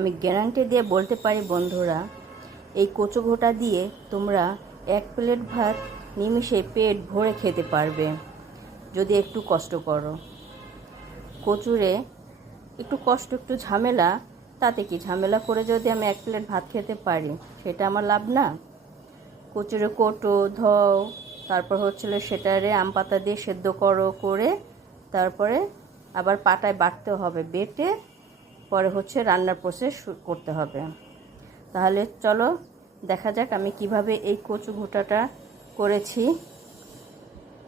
আমি গ্যারান্টি দিয়ে বলতে পারি বন্ধুরা, এই কচু ঘোটা দিয়ে তোমরা 1 প্লেট ভাত নিমিষে পেট ভরে খেতে পারবে যদি একটু কষ্ট করো। কচুরে একটু কষ্ট, একটু ঝামেলা, তাতে কি, ঝামেলা করে যদি আমি 1 প্লেট ভাত খেতে পারি সেটা আমার লাভ না? কচুরে কোটো ধও, তারপর হচ্ছিল সেটারে আম পাতা দিয়ে সেদ্ধ করে তারপরে আবার পাটায় বাটতে হবে, বেটে পরে হচ্ছে রান্নার প্রসেস করতে হবে। তাহলে চলো দেখা যাক আমি কিভাবে এই কচু ঘোটাটা করেছি।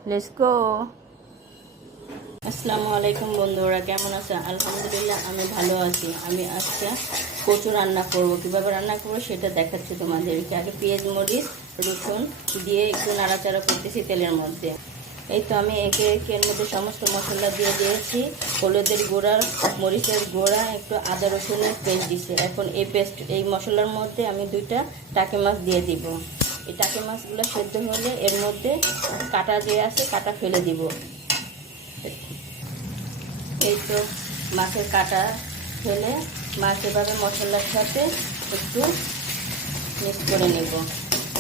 Let's go. আসসালামু আলাইকুম বন্ধুরা, কেমন আছেন? আলহামদুলিল্লাহ আমি ভালো আছি। আমি আজকে কচু রান্না করব, কিভাবে রান্না করব সেটা দেখাচ্ছি তোমাদেরকে। আগে পেঁয়াজ মরিচ রসুন দিয়ে একটু নাড়াচাড়া করতেছি তেলের মধ্যে। এই তো আমি একে এর মধ্যে সমস্ত মশলা দিয়ে দিয়েছি, হলুদের গুঁড়া, মরিচের গুঁড়া, একটু আদা রসুনের পেস্ট দিয়েছি। এখন এই মশলার মধ্যে আমি 2টা টাকি মাছ দিয়ে দিব। এই টাকি মাছগুলো সেদ্ধ হলে এর মধ্যে কাটা যে আছে কাটা ফেলে দিব। এই তো মাছের কাটা ফেলে মাছ এভাবে মশলার সাথে একটু মিক্স করে নেব।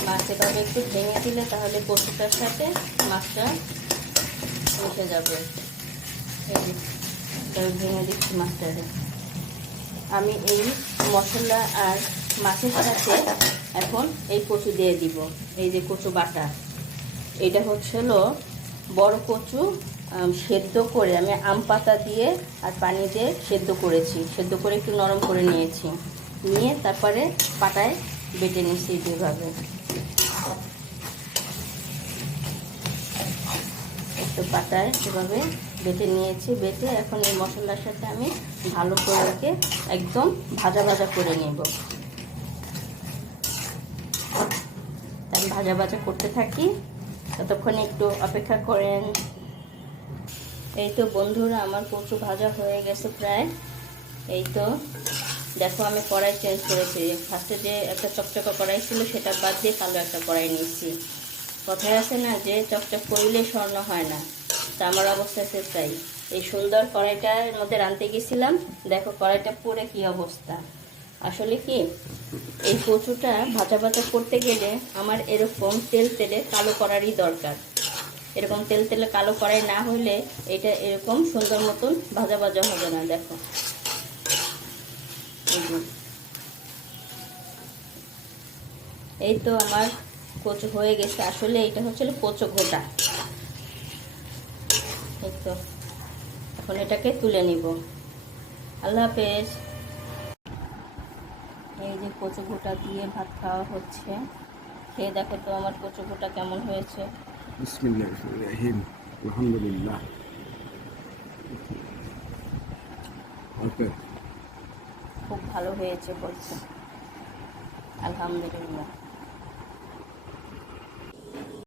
মাছ এভাবে একটু ভেঙে দিলে তাহলে কচুটার সাথে মাছটা মিশে যাবে। ভেঙে দিচ্ছি মাছটারে। আমি এই মশলা আর মাছের সাথে এখন এই কচু দিয়ে দিব। এই যে কচু বাটা, এটা হলো বড় কচু সেদ্ধ করে আমি আম পাতা দিয়ে আর পানি দিয়ে সেদ্ধ করেছি, সেদ্ধ করে একটু নরম করে নিয়েছি, নিয়ে তারপরে পাটায় বেটে নিয়েছি যেভাবে। একটু পাটায় সেভাবে বেটে নিয়েছি, বেটে এখন এই মশলার সাথে আমি ভালো করে একদম ভাজা ভাজা করে নেব। আমি ভাজা ভাজা করতে থাকি, ততক্ষণ একটু অপেক্ষা করেন। এই তো বন্ধুরা আমার কচু ভাজা হয়ে গেছে প্রায়। এই তো দেখো আমি কড়াই চেঞ্জ করেছি। ফার্স্টে যে একটা চকচকা কড়াই ছিল সেটা বাদ দিয়ে কালো একটা কড়াই নিয়েছি। কথায় আছে না যে চকচক করলে স্বর্ণ হয় না, তা আমার অবস্থা সেটাই। এই সুন্দর কড়াইটার মধ্যে রাঁধতে গেছিলাম, দেখো কড়াইটা পুড়ে কি অবস্থা। আসলে কি, এই কচুটা ভাজা ভাজা করতে গেলে আমার এরকম তেলে কালো কড়ারই দরকার। এরকম তেলে কালো কড়াই না হলে এটা এরকম সুন্দর মতন ভাজা ভাজা হবে না। দেখো এই তো আমার কচু হয়ে গেছে। আসলে এটা হচ্ছে কচু ঘোটা। এই তো এখন এটাকে তুলে নিব। আল্লাহ হাফেজ। এই যে কচু ঘোটা দিয়ে ভাত খাওয়া হচ্ছে, খেয়ে দেখো তো আমার কচু ঘোটা কেমন হয়েছে। বিসমিল্লাহির আলহামদুলিল্লাহ। ওকে, খুব ভালো হয়েছে বলছে, আলহামদুলিল্লাহ।